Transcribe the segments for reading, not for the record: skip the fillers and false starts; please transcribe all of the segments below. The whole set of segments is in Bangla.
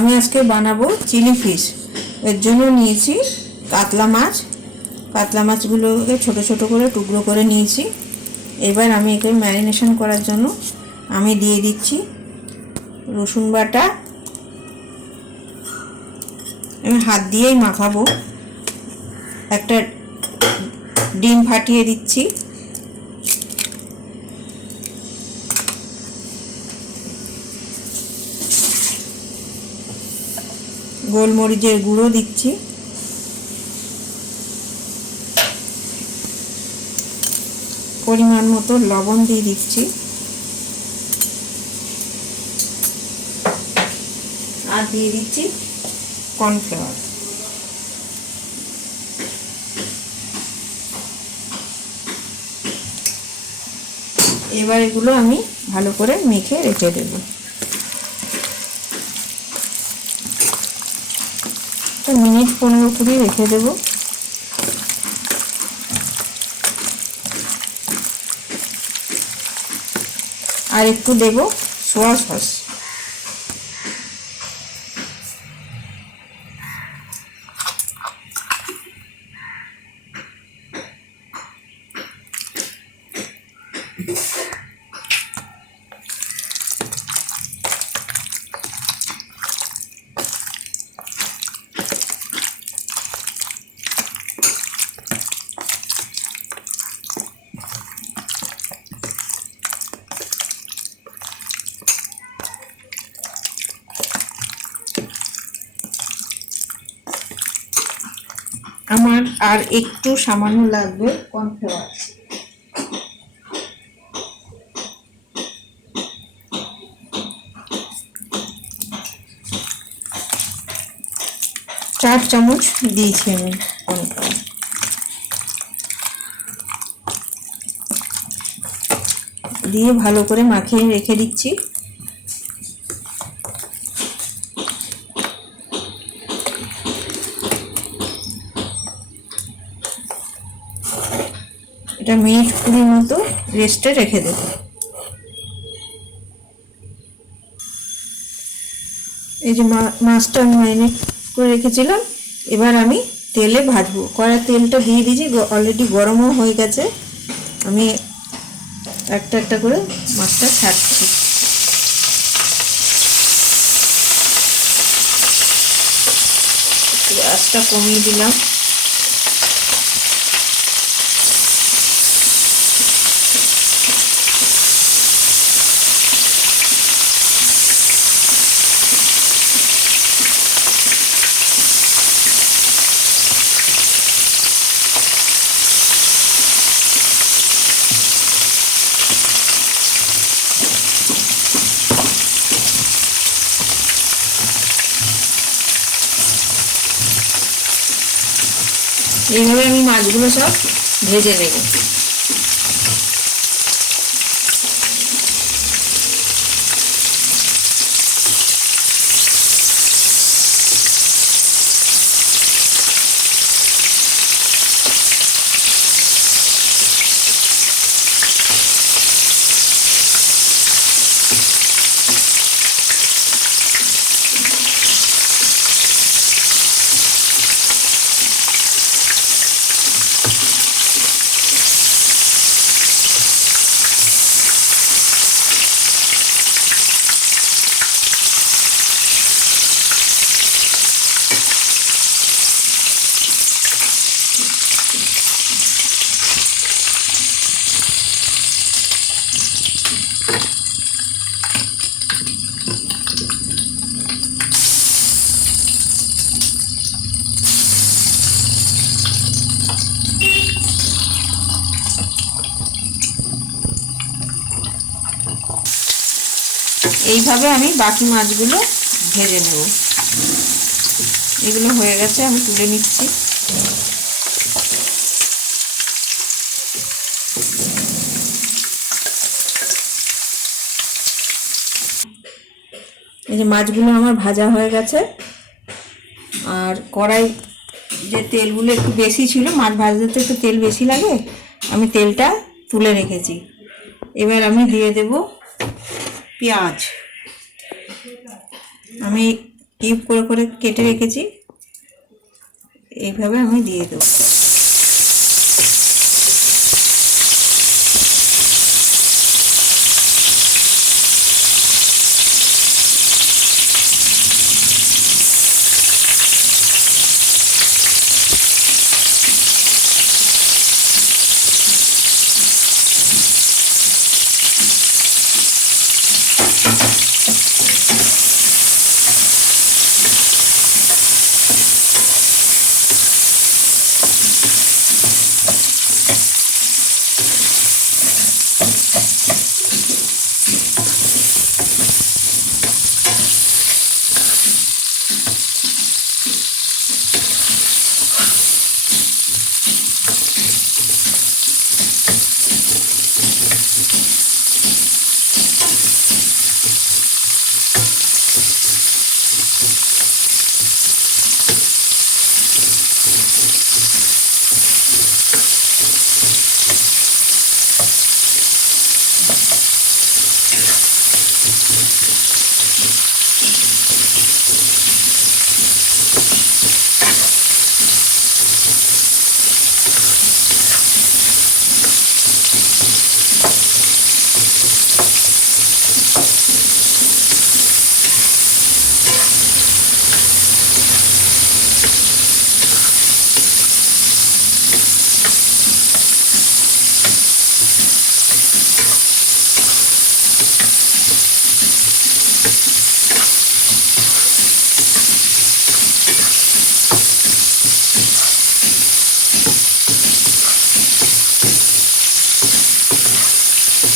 আমি আজকে বানাবো চিলি ফিশ। এর জন্য নিয়েছি কাতলা মাছ। কাতলা মাছগুলোকে ছোট ছোট করে টুকরো করে নিয়েছি। এবার আমি একে ম্যারিনেশন করার জন্য আমি দিয়ে দিচ্ছি রসুন বাটা। আমি হাত দিয়েই মাখাবো। একটা ডিম ফাটিয়ে দিচ্ছি। গোলমরিচের গুঁড়ো দিচ্ছি। পরিমাণ মতো লবণ দিয়ে দিচ্ছি। আর দিয়ে দিচ্ছি কর্নফ্লাওয়ার। এবার এগুলো আমি ভালো করে মেখে রেখে দেব। মিনিট 15-20 রেখে দেব। আর একটু দেব সোয়া সস। আমার আর একটু সামান্য লাগবে কর্নফ্লাওয়ার। চার চামচ দিয়েছি আমি কর্নফ্লাওয়ার। দিয়ে ভালো করে মাখিয়ে রেখে দিচ্ছি। এটা মিনিট 20 মতো রেস্টে রেখে দেব। এই যে মাছটা আমি ম্যারিনেট করে রেখেছিলাম, এবার আমি তেলে ভাজবো। কড়াই তেলটা দিয়ে দিয়েছি, অলরেডি গরমও হয়ে গেছে। আমি একটা একটা করে মাছটা ছাড়ছি। গ্যাসটা কমিয়ে দিলাম। এইভাবে আমি মাছগুলো সব ভেজে নেব। এইভাবে আমি বাকি মাছগুলো ভেজে নেব। এগুলো হয়ে গেছে, আমি তুলে নিচ্ছি। এই যে মাছগুলো আমার ভাজা হয়ে গেছে। আর কড়াই যে তেলগুলো একটু বেশি ছিল, মাছ ভাজতে একটু তেল বেশি লাগে, আমি তেলটা তুলে রেখেছি। এবার আমি দিয়ে দেব পেঁয়াজ। আমি কিউব করে করে কেটে রেখেছি, এইভাবে আমি দিয়ে দেবো।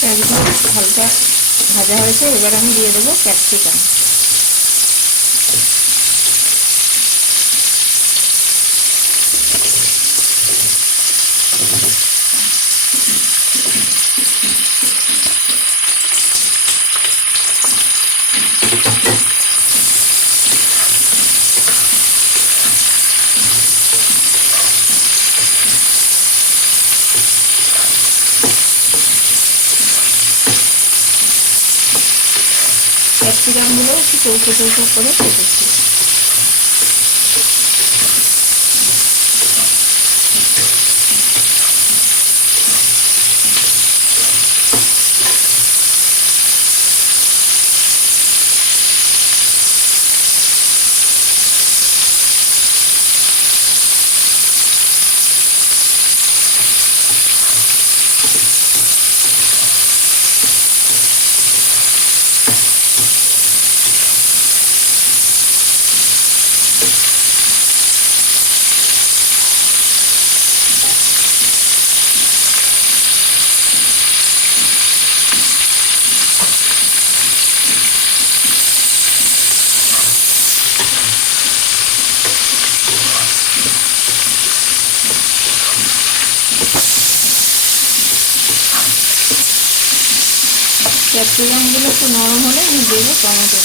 পেঁয়াজগুলো হালকা ভাজা হয়েছে, এবার আমি দিয়ে দেবো ক্যাপসিকাম। ক্যাপসিকামগুলো একটু চৌকো চৌকো করে কেটেছি। ক্যাপসিকামগুলো একটু নরম হলে আমি দেবো টমেটো।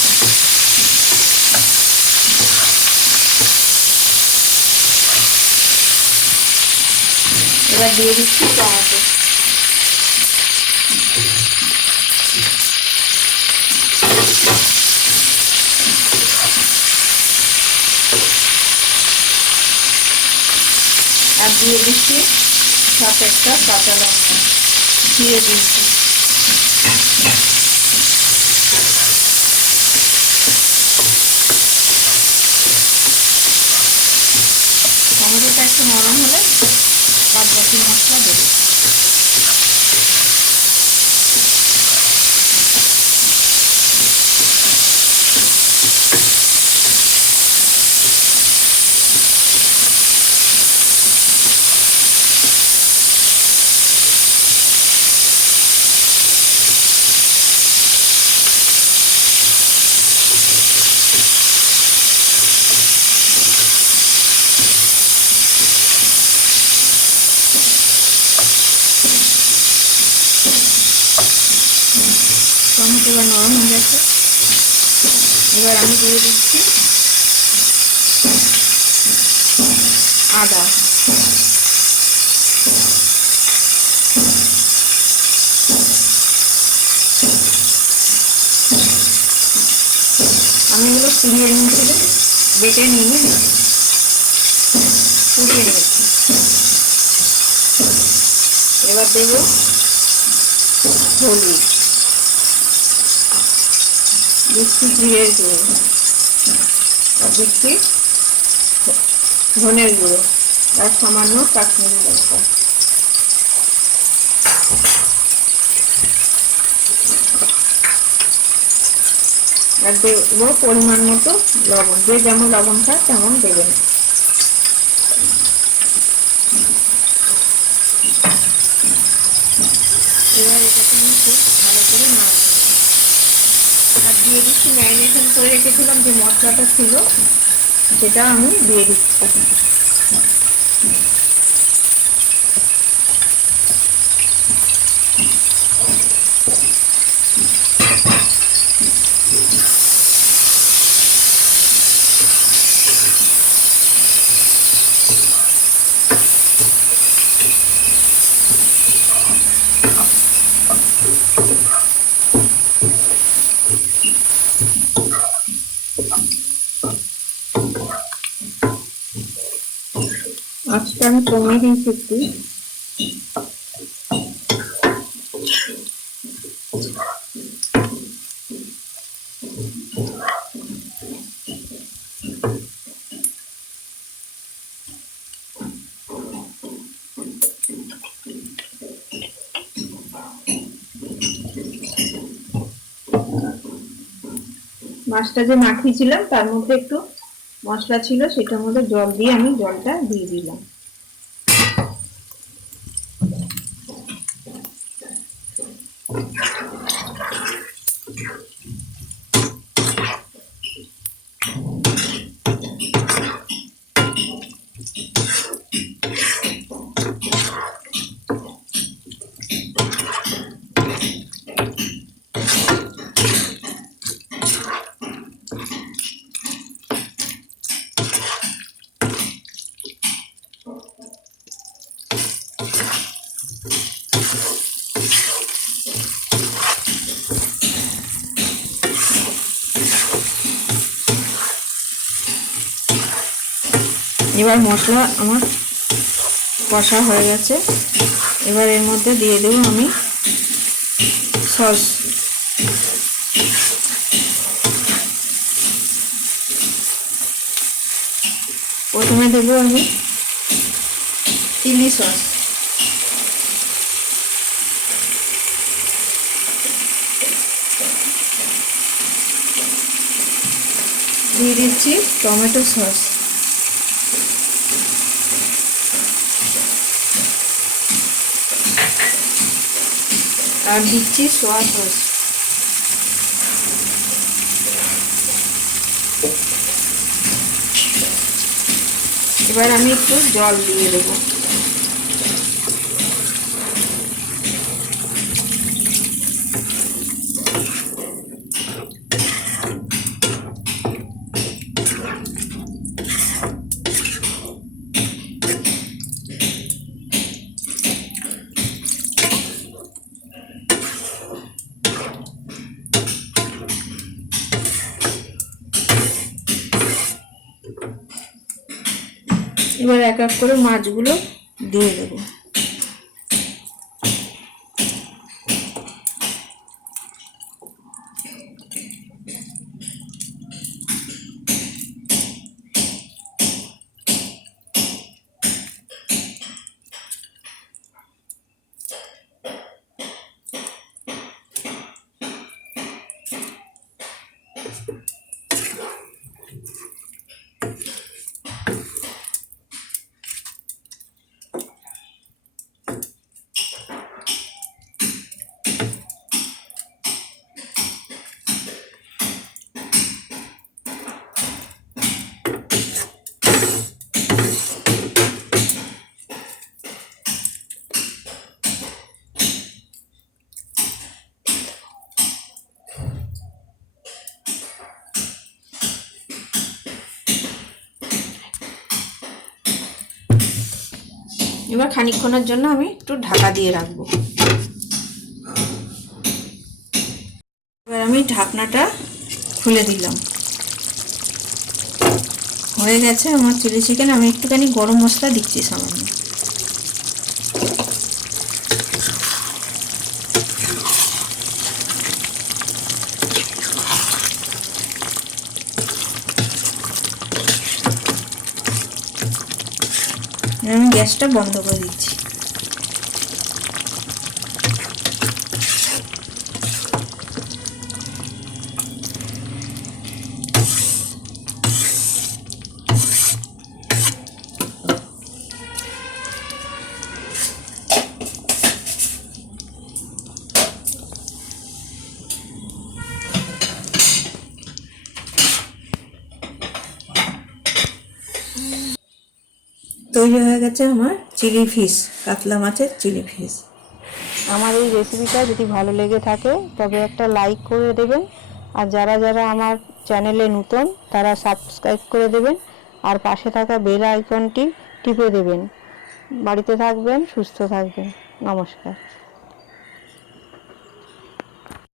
এবার দিয়ে দিচ্ছি টমেটো। আর দিয়ে দিচ্ছি 7-8টা কাঁচা লঙ্কা দিয়ে দিচ্ছি। টমেটোটা একটু নরম হলে বাদ বাকি মশলা দেবো। টমেটো এবার নরম হয়ে গেছে, এবার আমি দিয়ে দিচ্ছি আদা। আমি এগুলো চিংড়ি ছিল বেটে নিয়ে ফুটিয়ে নিয়েছি। এবার দেব হলুদ, দিচ্ছি জিরের গুঁড়ো, আর দিচ্ছি ধনের গুঁড়ো, আর সামান্য কাশ্মীরি লঙ্কা। আর দেবো পরিমাণ মতো লবণ, যে যেমন লবণ খায় তেমন দেবেন। এবার এটাকে আমি খুব ভালো করে নাড়বো। আর দিয়ে দিচ্ছি ম্যারিনেশন করে রেখেছিলাম যে মশলাটা ছিল, সেটা আমি দিয়ে দিচ্ছি। আজকে আমি কমিয়ে দিয়েছি একটু। মাছটা যে মাখিয়েছিলাম তার মধ্যে একটু মশলা ছিল, সেটার মধ্যে জল দিয়ে আমি জলটা দিয়ে দিলাম। এবার মশলা আমার কষা হয়ে গেছে। এবার এর মধ্যে দিয়ে দেবো আমি সস। প্রথমে দেবো আমি চিলি সস, দিয়ে দিচ্ছি টমেটো সস, আর দিচ্ছি সোয়া সস। এবার আমি একটু জল দিয়ে দেবো। এবার এক এক করে মাছগুলো দিয়ে দেবো। এবার খানিকক্ষণের জন্য আমি একটু ঢাকা দিয়ে রাখবো। এবার আমি ঢাকনাটা খুলে দিলাম। হয়ে গেছে আমার চিলি চিকেন। আমি একটুখানি গরম মশলা দিচ্ছি সামান্য। আমি গ্যাসটা বন্ধ করে দিচ্ছি। তৈরি হয়ে গেছে আমার চিলি ফিশ, কাতলা মাছের চিলি ফিশ। আমার এই রেসিপিটা যদি ভালো লেগে থাকে তবে একটা লাইক করে দেবেন, আর যারা যারা আমার চ্যানেলে নতুন তারা সাবস্ক্রাইব করে দেবেন, আর পাশে থাকা বেল আইকনটি টিপে দেবেন। বাড়িতে থাকবেন, সুস্থ থাকবেন। নমস্কার।